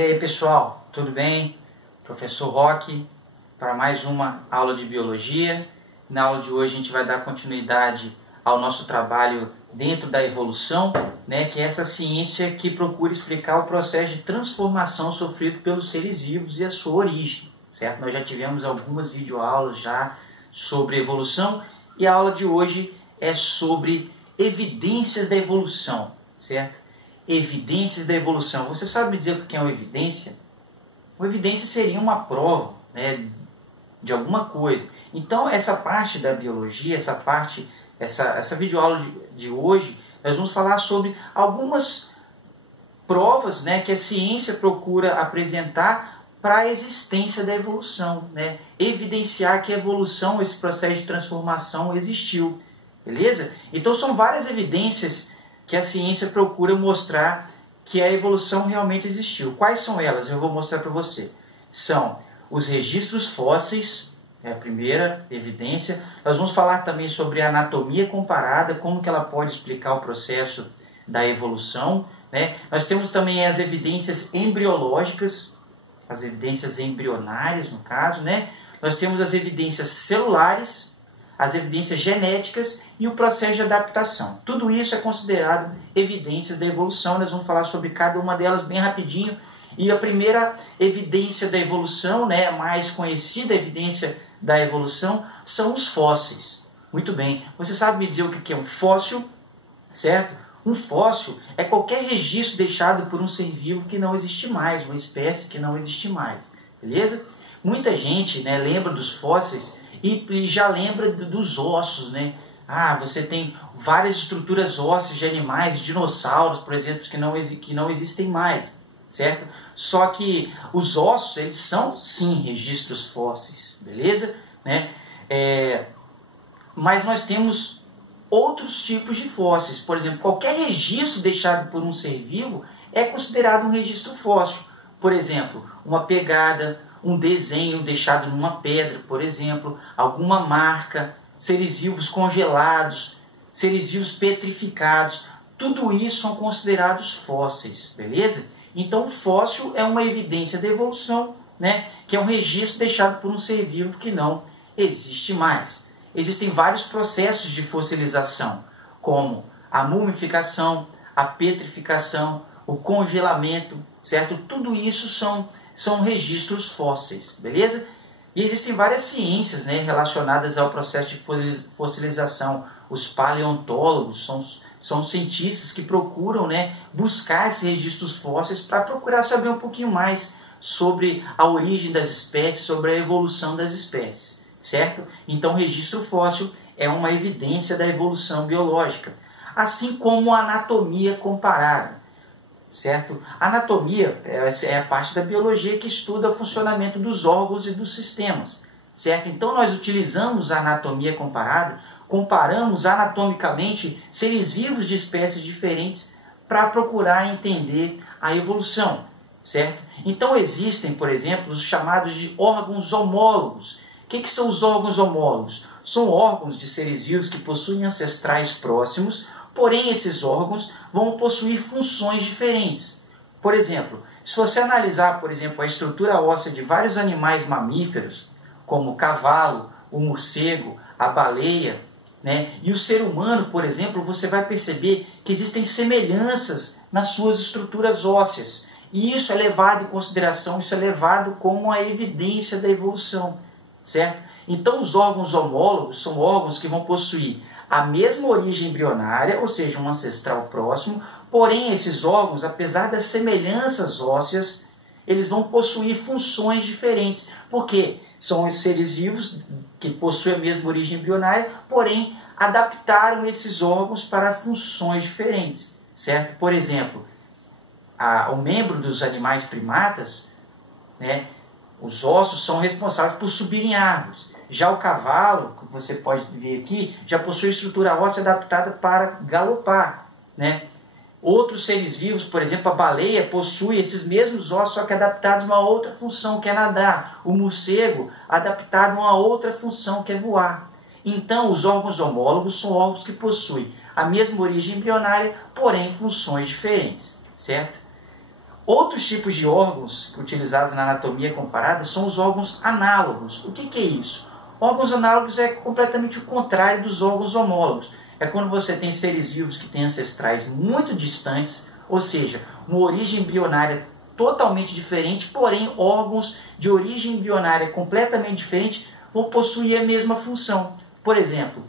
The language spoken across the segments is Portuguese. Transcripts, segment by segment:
E aí pessoal, tudo bem? Professor Roque para mais uma aula de biologia. Na aula de hoje a gente vai dar continuidade ao nosso trabalho dentro da evolução, né, que é essa ciência que procura explicar o processo de transformação sofrido pelos seres vivos e a sua origem, certo? Nós já tivemos algumas videoaulas já sobre evolução e a aula de hoje é sobre evidências da evolução, certo? Evidências da evolução. Você sabe me dizer o que é uma evidência? Uma evidência seria uma prova, né, de alguma coisa. Então, essa parte da biologia, essa videoaula de hoje, nós vamos falar sobre algumas provas, né, que a ciência procura apresentar para a existência da evolução, né? Evidenciar que a evolução, esse processo de transformação existiu, beleza? Então, são várias evidências que a ciência procura mostrar que a evolução realmente existiu. Quais são elas? Eu vou mostrar para você. São os registros fósseis, é a primeira evidência. Nós vamos falar também sobre a anatomia comparada, como que ela pode explicar o processo da evolução, né? Nós temos também as evidências embriológicas, as evidências embrionárias, no caso, né? Nós temos as evidências celulares, as evidências genéticas e o processo de adaptação. Tudo isso é considerado evidências da evolução. Nós vamos falar sobre cada uma delas bem rapidinho. E a primeira evidência da evolução, né, a mais conhecida evidência da evolução, são os fósseis. Muito bem. Você sabe me dizer o que é um fóssil, certo? Um fóssil é qualquer registro deixado por um ser vivo que não existe mais, uma espécie que não existe mais. Beleza? Muita gente, né, lembra dos fósseis e já lembra dos ossos, né? Ah, você tem várias estruturas ósseas de animais, de dinossauros, por exemplo, que não existem mais, certo? Só que os ossos, eles são sim registros fósseis, beleza? Né? Mas nós temos outros tipos de fósseis. Por exemplo, qualquer registro deixado por um ser vivo é considerado um registro fóssil. Por exemplo, uma pegada, um desenho deixado numa pedra, por exemplo, alguma marca, seres vivos congelados, seres vivos petrificados, tudo isso são considerados fósseis, beleza? Então, o fóssil é uma evidência da evolução, né? Que é um registro deixado por um ser vivo que não existe mais. Existem vários processos de fossilização, como a mumificação, a petrificação, o congelamento, certo? Tudo isso são registros fósseis, beleza? E existem várias ciências, né, relacionadas ao processo de fossilização. Os paleontólogos são cientistas que procuram, né, buscar esses registros fósseis para procurar saber um pouquinho mais sobre a origem das espécies, sobre a evolução das espécies, certo? Então, o registro fóssil é uma evidência da evolução biológica, assim como a anatomia comparada. Certo? A anatomia é a parte da biologia que estuda o funcionamento dos órgãos e dos sistemas, certo? Então nós utilizamos a anatomia comparada, comparamos anatomicamente seres vivos de espécies diferentes para procurar entender a evolução, certo? Então existem, por exemplo, os chamados de órgãos homólogos. O que são os órgãos homólogos? São órgãos de seres vivos que possuem ancestrais próximos, porém esses órgãos vão possuir funções diferentes. Por exemplo, se você analisar, por exemplo, a estrutura óssea de vários animais mamíferos, como o cavalo, o morcego, a baleia, né, e o ser humano, por exemplo, você vai perceber que existem semelhanças nas suas estruturas ósseas. E isso é levado em consideração, isso é levado como uma evidência da evolução, certo? Então os órgãos homólogos são órgãos que vão possuir a mesma origem embrionária, ou seja, um ancestral próximo, porém esses órgãos, apesar das semelhanças ósseas, eles vão possuir funções diferentes, porque são os seres vivos que possuem a mesma origem embrionária, porém adaptaram esses órgãos para funções diferentes, certo? Por exemplo, o membro dos animais primatas, né, os ossos são responsáveis por subir em árvores. Já o cavalo, que você pode ver aqui, já possui estrutura óssea adaptada para galopar, né? Outros seres vivos, por exemplo, a baleia, possui esses mesmos ossos, só que adaptados a uma outra função, que é nadar. O morcego, adaptado a uma outra função, que é voar. Então, os órgãos homólogos são órgãos que possuem a mesma origem embrionária, porém funções diferentes, certo? Outros tipos de órgãos utilizados na anatomia comparada são os órgãos análogos. O que é isso? Órgãos análogos é completamente o contrário dos órgãos homólogos. É quando você tem seres vivos que têm ancestrais muito distantes, ou seja, uma origem embrionária totalmente diferente, porém órgãos de origem embrionária completamente diferente vão possuir a mesma função. Por exemplo,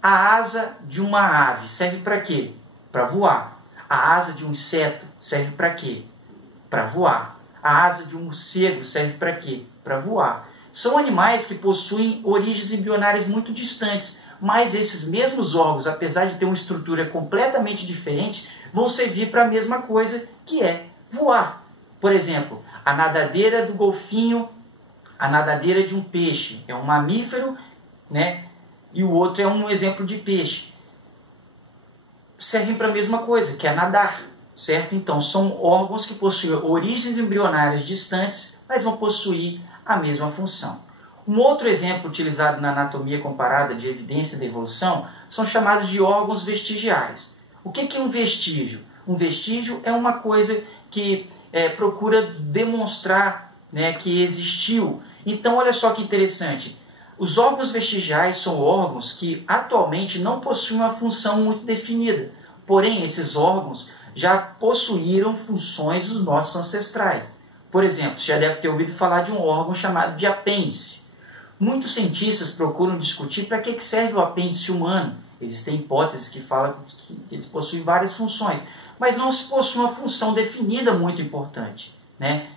a asa de uma ave serve para quê? Para voar. A asa de um inseto serve para quê? Para voar. A asa de um morcego serve para quê? Para voar. São animais que possuem origens embrionárias muito distantes, mas esses mesmos órgãos, apesar de ter uma estrutura completamente diferente, vão servir para a mesma coisa, que é voar. Por exemplo, a nadadeira do golfinho, a nadadeira de um peixe, é um mamífero, né? E o outro é um exemplo de peixe. Servem para a mesma coisa, que é nadar, certo? Então, são órgãos que possuem origens embrionárias distantes, mas vão possuir a mesma função. Um outro exemplo utilizado na anatomia comparada de evidência da evolução são chamados de órgãos vestigiais. O que é um vestígio? Um vestígio é uma coisa que procura demonstrar, né, que existiu. Então, olha só que interessante. Os órgãos vestigiais são órgãos que atualmente não possuem uma função muito definida. Porém, esses órgãos já possuíram funções dos nossos ancestrais. Por exemplo, você já deve ter ouvido falar de um órgão chamado de apêndice. Muitos cientistas procuram discutir para que serve o apêndice humano. Existem hipóteses que falam que eles possuem várias funções, mas não se possui uma função definida muito importante, né?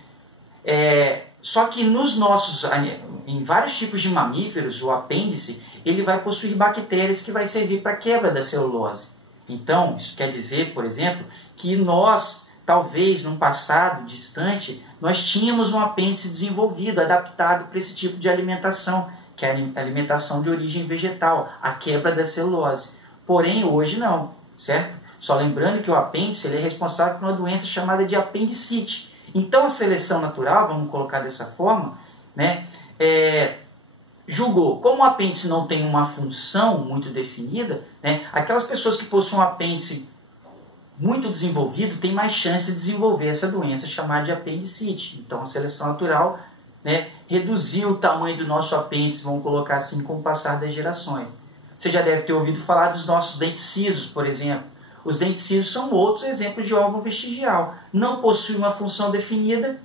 Só que em vários tipos de mamíferos, o apêndice ele vai possuir bactérias que vai servir para a quebra da celulose. Então, isso quer dizer, por exemplo, que nós, talvez, num passado distante, nós tínhamos um apêndice desenvolvido, adaptado para esse tipo de alimentação, que é a alimentação de origem vegetal, a quebra da celulose. Porém, hoje não, certo? Só lembrando que o apêndice ele é responsável por uma doença chamada de apendicite. Então, a seleção natural, vamos colocar dessa forma, né, julgou, como o apêndice não tem uma função muito definida, né, aquelas pessoas que possuem um apêndice muito desenvolvido têm mais chance de desenvolver essa doença chamada de apendicite. Então, a seleção natural, né, reduziu o tamanho do nosso apêndice, vamos colocar assim, com o passar das gerações. Você já deve ter ouvido falar dos nossos dentes cisos, por exemplo. Os dentes cisos são outros exemplos de órgão vestigial. Não possuem uma função definida,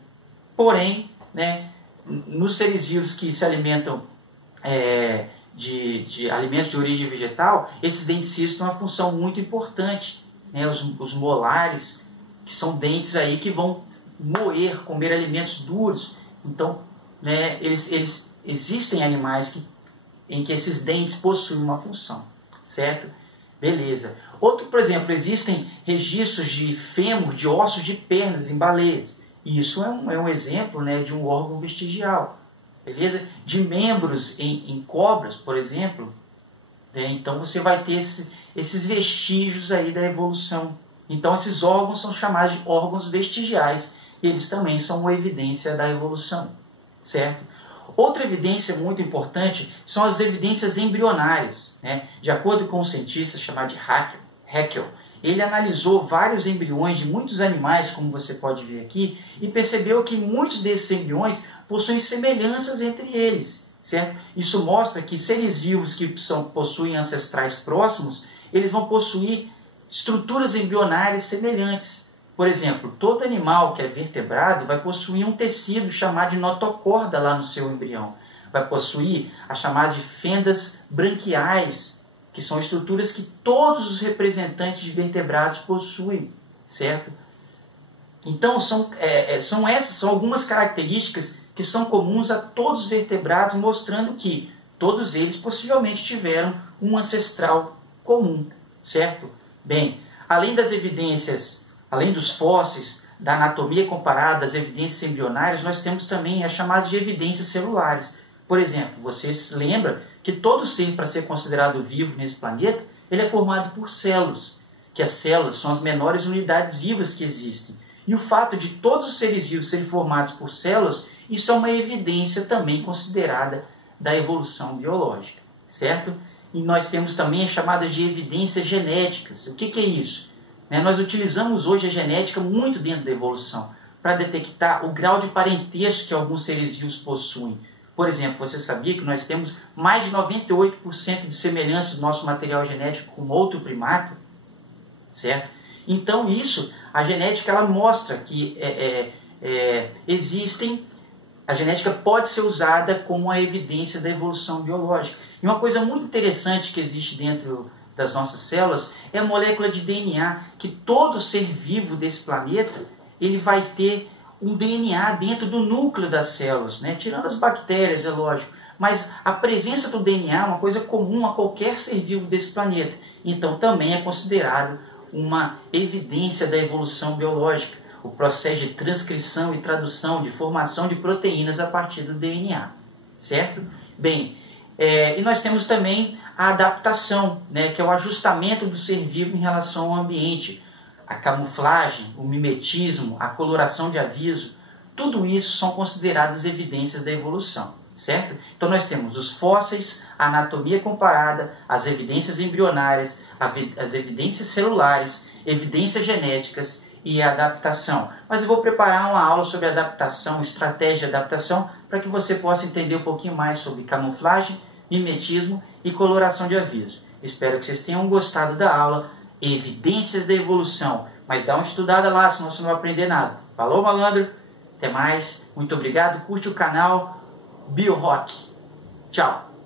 porém, né, nos seres vivos que se alimentam de alimentos de origem vegetal, esses dentes cisos têm uma função muito importante. Né, os molares, que são dentes aí que vão moer, comer alimentos duros. Então, né, existem animais em que esses dentes possuem uma função, certo? Beleza. Outro, por exemplo, existem registros de fêmur, de ossos de pernas em baleias. E isso é um exemplo, né, de um órgão vestigial. Beleza? De membros em cobras, por exemplo. Né? Então você vai ter esses vestígios aí da evolução. Então esses órgãos são chamados de órgãos vestigiais. E eles também são uma evidência da evolução. Certo? Outra evidência muito importante são as evidências embrionárias. Né? De acordo com um cientista chamado de Haeckel, ele analisou vários embriões de muitos animais, como você pode ver aqui, e percebeu que muitos desses embriões possuem semelhanças entre eles. Certo? Isso mostra que seres vivos que possuem ancestrais próximos, eles vão possuir estruturas embrionárias semelhantes. Por exemplo, todo animal que é vertebrado vai possuir um tecido chamado de notocorda lá no seu embrião. Vai possuir as chamadas de fendas branquiais, que são estruturas que todos os representantes de vertebrados possuem, certo? Então, são algumas características que são comuns a todos os vertebrados, mostrando que todos eles possivelmente tiveram um ancestral comum, certo? Bem, além das evidências, além dos fósseis, da anatomia comparada, das evidências embrionárias, nós temos também as chamadas de evidências celulares. Por exemplo, você se lembra que todo ser, para ser considerado vivo nesse planeta, ele é formado por células, que as células são as menores unidades vivas que existem. E o fato de todos os seres vivos serem formados por células, isso é uma evidência também considerada da evolução biológica, certo? E nós temos também as chamadas de evidências genéticas. O que é isso? Nós utilizamos hoje a genética muito dentro da evolução. para detectar o grau de parentesco que alguns seres vivos possuem. Por exemplo, você sabia que nós temos mais de 98% de semelhança do nosso material genético com outro primata? Certo? Então isso, a genética ela mostra que a genética pode ser usada como uma evidência da evolução biológica. E uma coisa muito interessante que existe dentro das nossas células é a molécula de DNA, que todo ser vivo desse planeta ele vai ter um DNA dentro do núcleo das células, né? Tirando as bactérias, é lógico. Mas a presença do DNA é uma coisa comum a qualquer ser vivo desse planeta. Então também é considerado uma evidência da evolução biológica, o processo de transcrição e tradução, de formação de proteínas a partir do DNA, certo? Bem, e nós temos também a adaptação, né, que é o ajustamento do ser vivo em relação ao ambiente, a camuflagem, o mimetismo, a coloração de aviso, tudo isso são consideradas evidências da evolução, certo? Então nós temos os fósseis, a anatomia comparada, as evidências embrionárias, as evidências celulares, evidências genéticas e a adaptação. Mas eu vou preparar uma aula sobre adaptação, estratégia de adaptação, para que você possa entender um pouquinho mais sobre camuflagem, mimetismo e coloração de aviso. Espero que vocês tenham gostado da aula Evidências da Evolução. Mas dá uma estudada lá, senão você não vai aprender nada. Falou, malandro? Até mais. Muito obrigado. Curte o canal BioRock. Tchau.